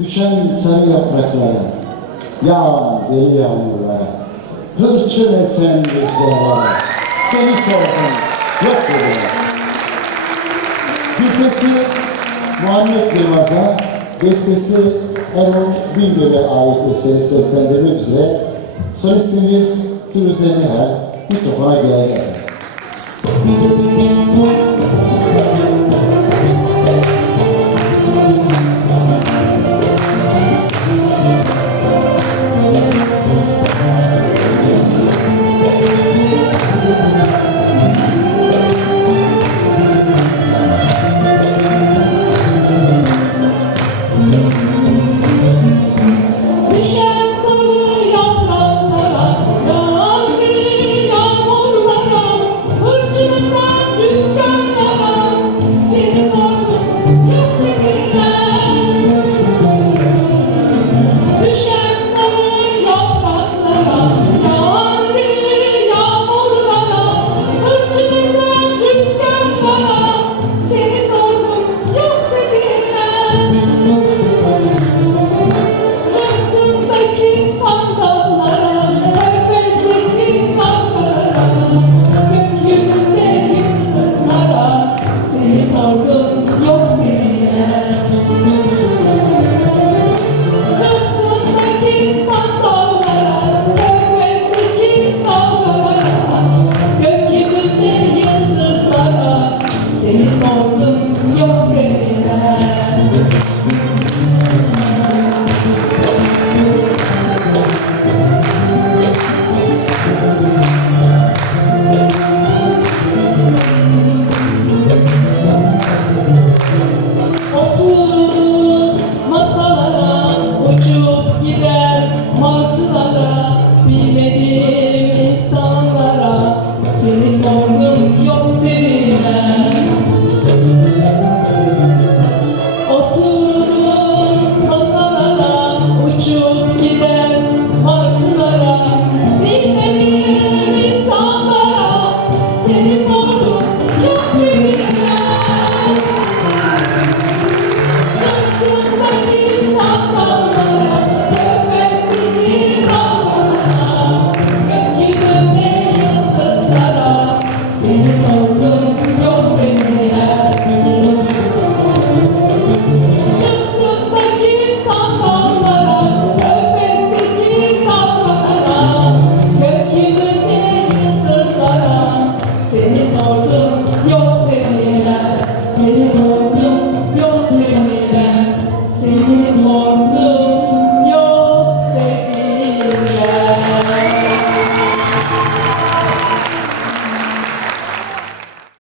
Düşen sarı yapraklara, yağan deli yağmurlara, hırçın esen rüzgarlara, seni sordum, yok dediler. Güftesi Muhammed Yılmaz'a, bestesi Erol Bingöl'e ait eseri seslendirmek üzere solistimiz Firuze Nihal mikrofona geldi. Yaşansın yaprak. sordum yok dedi ben. see this